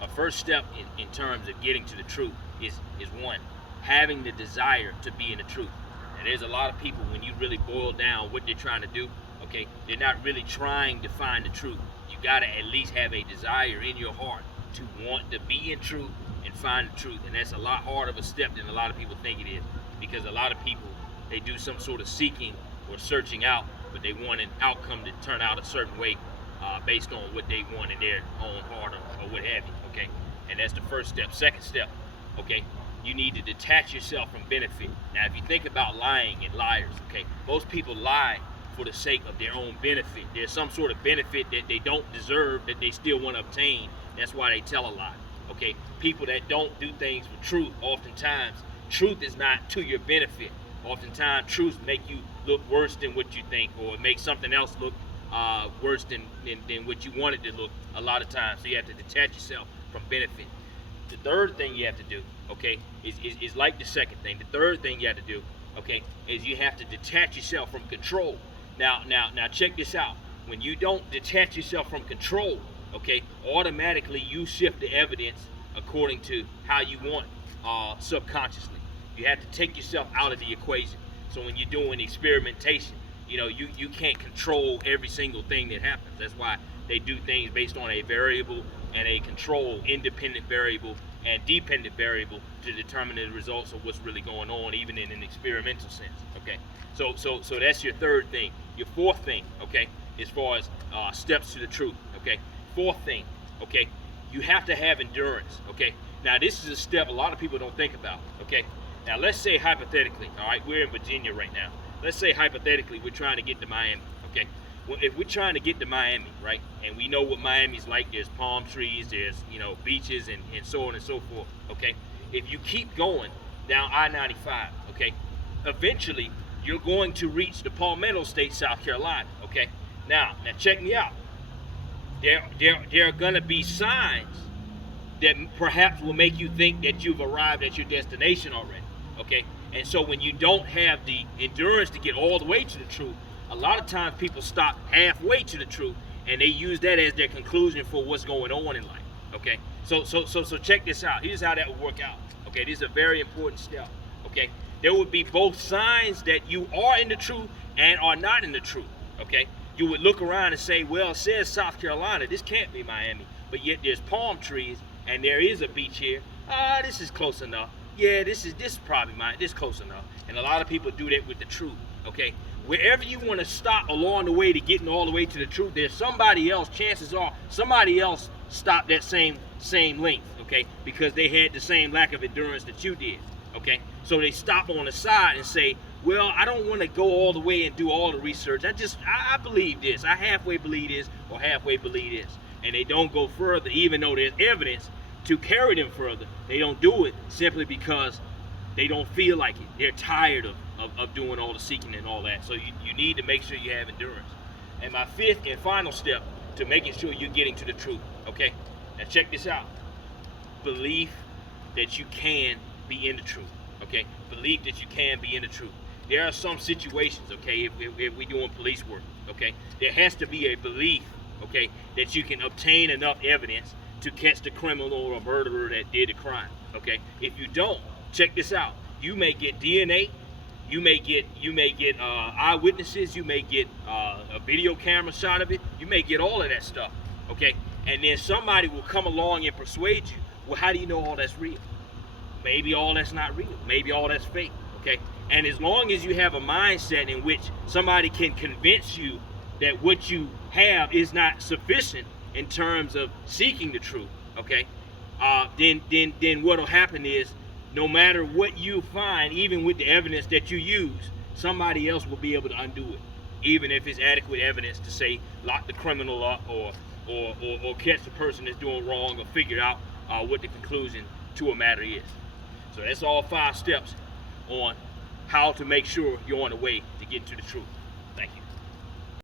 a first step in terms of getting to the truth is one, having the desire to be in the truth. And there's a lot of people, when you really boil down what they're trying to do, okay, they're not really trying to find the truth. You got to at least have a desire in your heart to want to be in truth and find the truth. And that's a lot harder of a step than a lot of people think it is, because a lot of people, they do some sort of seeking or searching out, but they want an outcome to turn out a certain way based on what they want in their own heart or what have you, okay? And that's the first step. Second step, okay, you need to detach yourself from benefit. Now, if you think about lying and liars, okay, most people lie for the sake of their own benefit. There's some sort of benefit that they don't deserve that they still want to obtain. That's why they tell a lie, okay? People that don't do things for truth, oftentimes, truth is not to your benefit. Oftentimes, truth make you look worse than what you think, or make something else look worse than what you want it to look a lot of times. So you have to detach yourself from benefit. The third thing you have to do, okay, is like the second thing. The third thing you have to do, okay, is you have to detach yourself from control. Now check this out. When you don't detach yourself from control, okay, automatically you shift the evidence according to how you want subconsciously. You have to take yourself out of the equation. So when you're doing experimentation, you can't control every single thing that happens. That's why they do things based on a variable and a control, independent variable and dependent variable, to determine the results of what's really going on, even in an experimental sense. Okay, so that's your third thing. Your fourth thing, okay, as far as steps to the truth. Okay, fourth thing, okay, you have to have endurance. Okay, now this is a step a lot of people don't think about. Okay, now let's say hypothetically, all right, we're in Virginia right now. Let's say hypothetically we're trying to get to Miami. Okay, well, if we're trying to get to Miami, right, and we know what Miami's like, there's palm trees, there's beaches and so on and so forth. Okay, if you keep going down I-95, okay, eventually you're going to reach the Palmetto State, South Carolina. Okay, now check me out. There are gonna be signs that perhaps will make you think that you've arrived at your destination already. Okay, and so when you don't have the endurance to get all the way to the truth, a lot of times people stop halfway to the truth and they use that as their conclusion for what's going on in life. Okay, so check this out. Here's how that would work out. Okay, this is a very important step. Okay, there would be both signs that you are in the truth and are not in the truth. Okay, you would look around and say, well, it says South Carolina, this can't be Miami, but yet there's palm trees and there is a beach here. This is close enough. Yeah, this is probably mine. This is close enough. And a lot of people do that with the truth. Okay, wherever you want to stop along the way to getting all the way to the truth, there's somebody else. Chances are somebody else stopped that same length. Okay, because they had the same lack of endurance that you did. Okay, so they stop on the side and say, well, I don't want to go all the way and do all the research. I believe this. I halfway believe this or halfway believe this. And they don't go further, even though there's evidence to carry them further. They don't do it simply because they don't feel like it. They're tired of doing all the seeking and all that. So you need to make sure you have endurance. And my fifth and final step to making sure you're getting to the truth, okay? Now check this out. Belief that you can be in the truth, okay? Belief that you can be in the truth. There are some situations, okay, if we're doing police work, okay, there has to be a belief, okay, that you can obtain enough evidence to catch the criminal or murderer that did the crime. Okay, if you don't, check this out. You may get DNA, you may get eyewitnesses, you may get a video camera shot of it, you may get all of that stuff. Okay, and then somebody will come along and persuade you. Well, how do you know all that's real? Maybe all that's not real. Maybe all that's fake. Okay, and as long as you have a mindset in which somebody can convince you that what you have is not sufficient in terms of seeking the truth, okay, then what'll happen is, no matter what you find, even with the evidence that you use, somebody else will be able to undo it, even if it's adequate evidence to say lock the criminal up or catch the person that's doing wrong or figure out what the conclusion to a matter is. So that's all 5 steps on how to make sure you're on the way to get to the truth.